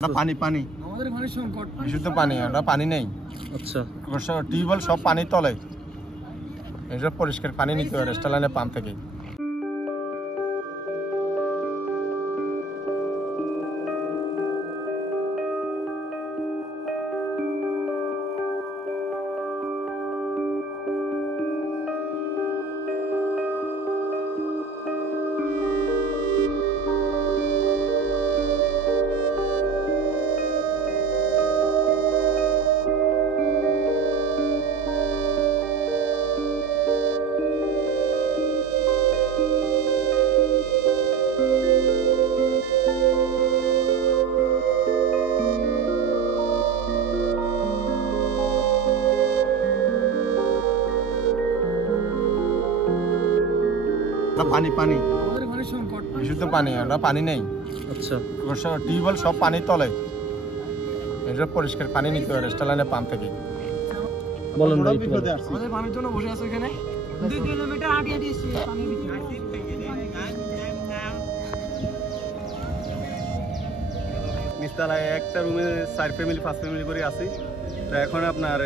পানি পানি আমাদের পানির সংকট, বিশুদ্ধ পানি, আমরা পানি নেই। আচ্ছা টিউবওয়েল সব পানির তলে, এইসব পরিষ্কার পানি নিতে হয় রেস্টার লাইনের পাম্প থেকে। পানি পানি আমাদের পানির সংকট, বিশুদ্ধ পানি, আমরা পানি নেই। আচ্ছা টিউবওয়েল সব পানির তলে, এইসব পরিষ্কার পানি নিতে হয় রেস্টার লাইনের পাম্প থেকে। বলেন ভাই, আমাদের পানির জন্য বসে আছে এখানে 2 কিলোমিটার হাঁটি হাঁটি এসেছি পানির ভিতরে। নিচতলায় একটা রুমে 4 ফ্যামিলি 5 ফ্যামিলি করে আছি। তো এখন আপনার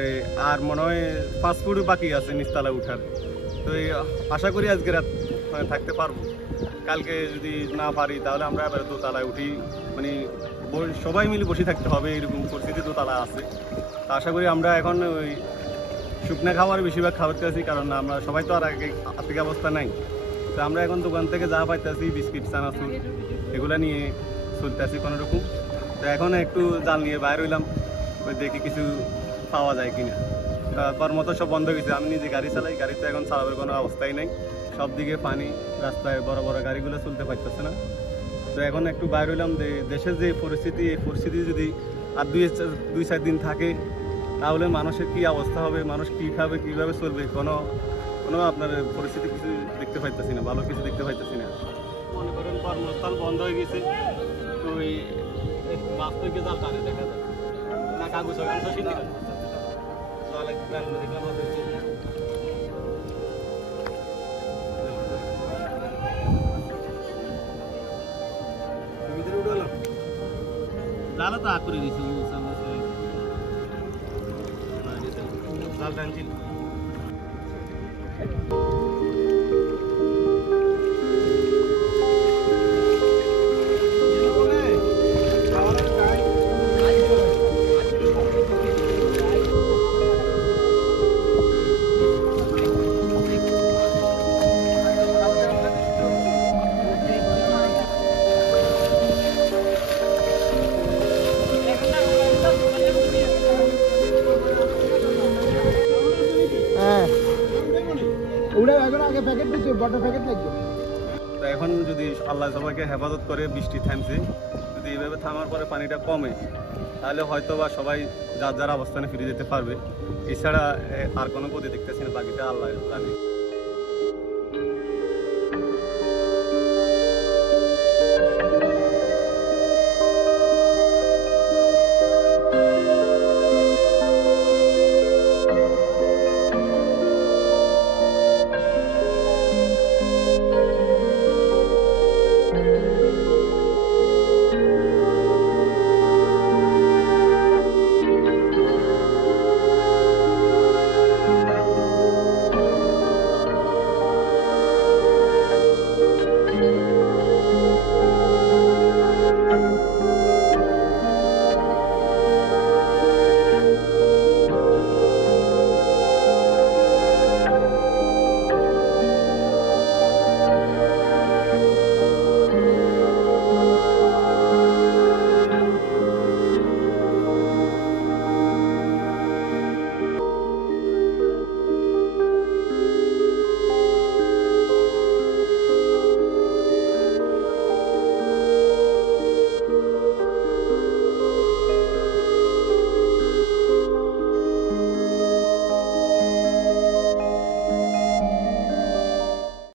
আর মনে হয় 5 ফুট বাকি আছে নিচতলায় উঠার। তো আশা করি আজকে রাত থাকতে পারবো। কালকে যদি না পারি তাহলে আমরা এবার দোতলায় উঠি, মানে সবাই মিলে বসে থাকতে হবে, এরকম পরিস্থিতি দোতলা আছে। তো আশা করি আমরা এখন ওই শুকনা খাবার বেশিরভাগ খাওয়াতে আছি, কারণ আমরা সবাই তো আর আর্থিক অবস্থা নাই। তো আমরা এখন দোকান থেকে যা পাইতেছি বিস্কিট চানাচুর এগুলো নিয়ে চলতে আছি কোনোরকম। তো এখন একটু জাল নিয়ে বাইর হইলাম, ওই দেখি কিছু পাওয়া যায় কিনা। তারপর মতো সব বন্ধ হয়ে গেছে। আমি নিজে গাড়ি চালাই, গাড়িতে এখন চালানোর কোনো অবস্থাই নেই, সব দিকে পানি, রাস্তায় বড় বড় গাড়িগুলো চলতে পারতেছে না। তো এখন একটু বাইর হইলাম যে দেশের যে পরিস্থিতি, এই পরিস্থিতি যদি আর 2-4 দিন থাকে তাহলে মানুষের কি অবস্থা হবে, মানুষ কী খাবে, কীভাবে চলবে, কোনো আপনার পরিস্থিতি কিছু দেখতে পাইতেছি না, ভালো কিছু দেখতে পাইতেছি না। মনে করেন কর্মস্থল বন্ধ হয়ে গেছে, তো ওই বাস থেকে জাল টানে দেখা যায় না, কাগজ দেখলাম জালা তো আগ করে দিয়েছি জাল টানছিল। তো এখন যদি আল্লাহ সবাইকে হেফাজত করে, বৃষ্টি থামছে, যদি এইভাবে থামার পরে পানিটা কমে তাহলে হয়তো বা সবাই যার যার অবস্থানে ফিরে যেতে পারবে। এছাড়া আর কোনো গতি দেখতেছি না, বাকিটা আল্লাহ জানে।